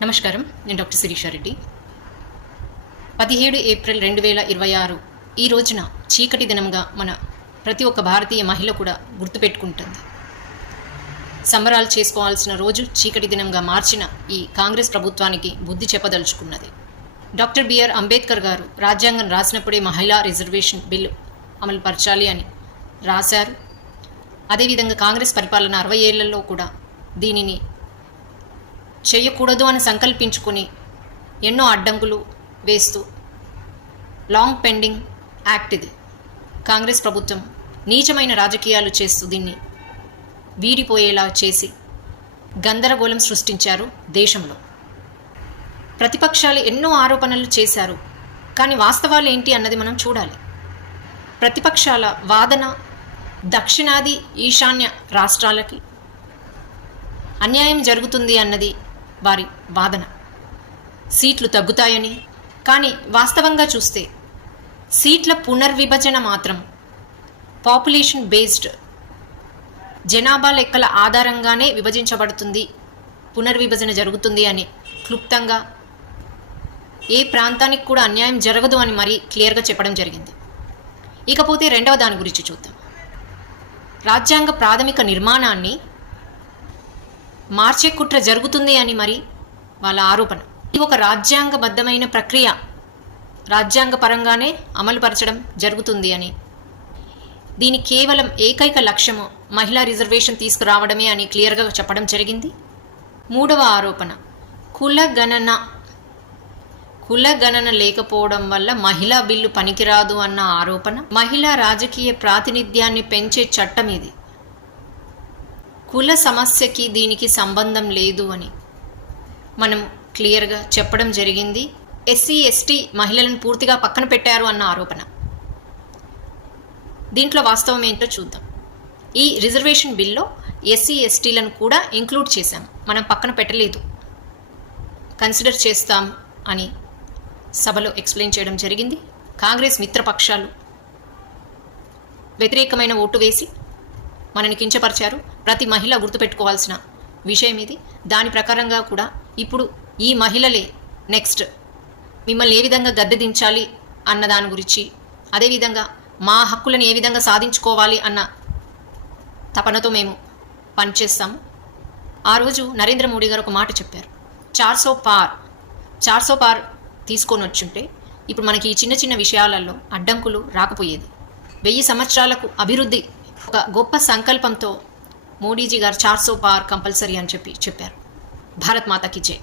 నమస్కారం. నేను doctor Sirisha Reddy. 17 April 2026 ఈ రోజున చీకటి దినంగా మన ప్రతి ఒక్క భారతీయ మహిళ కూడా గుర్తుపెట్టుకుంటుంది. సంబరాలు చేసుకోవాల్సిన రోజు చీకటి దినంగా మార్చిన ఈ కాంగ్రెస్ ప్రభుత్వానికి బుద్ధి చెప్పదలుచుకున్నది. డాక్టర్ బిఆర్ అంబేద్కర్ గారు రాజ్యాంగం రాసినప్పుడే మహిళా రిజర్వేషన్ బిల్లు అమలు పరచాలి అని రాశారు. అదేవిధంగా కాంగ్రెస్ పరిపాలన 60 ఏళ్లలో కూడా దీనిని చేయకూడదు అని సంకల్పించుకొని ఎన్నో అడ్డంకులు వేస్తూ లాంగ్ పెండింగ్ యాక్ట్ ఇది. కాంగ్రెస్ ప్రభుత్వం నీచమైన రాజకీయాలు చేస్తూ దీన్ని వీడిపోయేలా చేసి గందరగోళం సృష్టించారు దేశంలో. ప్రతిపక్షాలు ఎన్నో ఆరోపణలు చేశారు, కానీ వాస్తవాలు ఏంటి అన్నది మనం చూడాలి. ప్రతిపక్షాల వాదన దక్షిణాది ఈశాన్య రాష్ట్రాలకి అన్యాయం జరుగుతుంది అన్నది వారి వాదన. సీట్లు తగ్గుతాయని, కానీ వాస్తవంగా చూస్తే సీట్ల పునర్విభజన మాత్రం పాపులేషన్ బేస్డ్ జనాభా లెక్కల ఆధారంగానే విభజించబడుతుంది, పునర్విభజన జరుగుతుంది అని క్లుప్తంగా ఏ ప్రాంతానికి కూడా అన్యాయం జరగదు అని మరీ క్లియర్గా చెప్పడం జరిగింది. ఇకపోతే రెండవ దాని గురించి చూద్దాం. రాజ్యాంగ ప్రాథమిక నిర్మాణాన్ని మార్చే కుట్ర జరుగుతుంది అని మరి వాళ్ళ ఆరోపణ. ఇది ఒక రాజ్యాంగబద్ధమైన ప్రక్రియ, రాజ్యాంగపరంగానే అమలుపరచడం జరుగుతుంది అని, దీని కేవలం ఏకైక లక్ష్యము మహిళా రిజర్వేషన్ తీసుకురావడమే అని క్లియర్గా చెప్పడం జరిగింది. మూడవ ఆరోపణ కులగణన లేకపోవడం వల్ల మహిళా బిల్లు పనికిరాదు అన్న ఆరోపణ. మహిళా రాజకీయ ప్రాతినిధ్యాన్ని పెంచే చట్టం ఇది, కుల సమస్యకి దీనికి సంబంధం లేదు అని మనం క్లియర్గా చెప్పడం జరిగింది. ఎస్సీ ఎస్టీ మహిళలను పూర్తిగా పక్కన పెట్టారు అన్న ఆరోపణ. దీంట్లో వాస్తవం ఏంటో చూద్దాం. ఈ రిజర్వేషన్ బిల్లో ఎస్సీ ఎస్టీలను కూడా ఇంక్లూడ్ చేశాం, మనం పక్కన పెట్టలేదు, కన్సిడర్ చేస్తాం అని సభలో ఎక్స్ప్లెయిన్ చేయడం జరిగింది. కాంగ్రెస్ మిత్రపక్షాలు వ్యతిరేకమైన ఓటు వేసి మనని కించపరిచారు. ప్రతి మహిళ గుర్తుపెట్టుకోవాల్సిన విషయం ఇది. దాని ప్రకారంగా కూడా ఇప్పుడు ఈ మహిళలే నెక్స్ట్ మిమ్మల్ని ఏ విధంగా గద్దెదించాలి అన్న దాని గురించి, అదేవిధంగా మా హక్కులను ఏ విధంగా సాధించుకోవాలి అన్న తపనతో మేము పనిచేస్తాము. ఆ రోజు నరేంద్ర మోడీ గారు ఒక మాట చెప్పారు, 400 పార్ తీసుకొని వచ్చుంటే ఇప్పుడు మనకి ఈ చిన్న చిన్న విషయాలలో అడ్డంకులు రాకపోయేది. 1000 సంవత్సరాలకు అభివృద్ధి ఒక గొప్ప సంకల్పంతో మోడీజీ గారు 400 పార్ కంపల్సరీ అని చెప్పారు. భారత్ మాతాకి జై.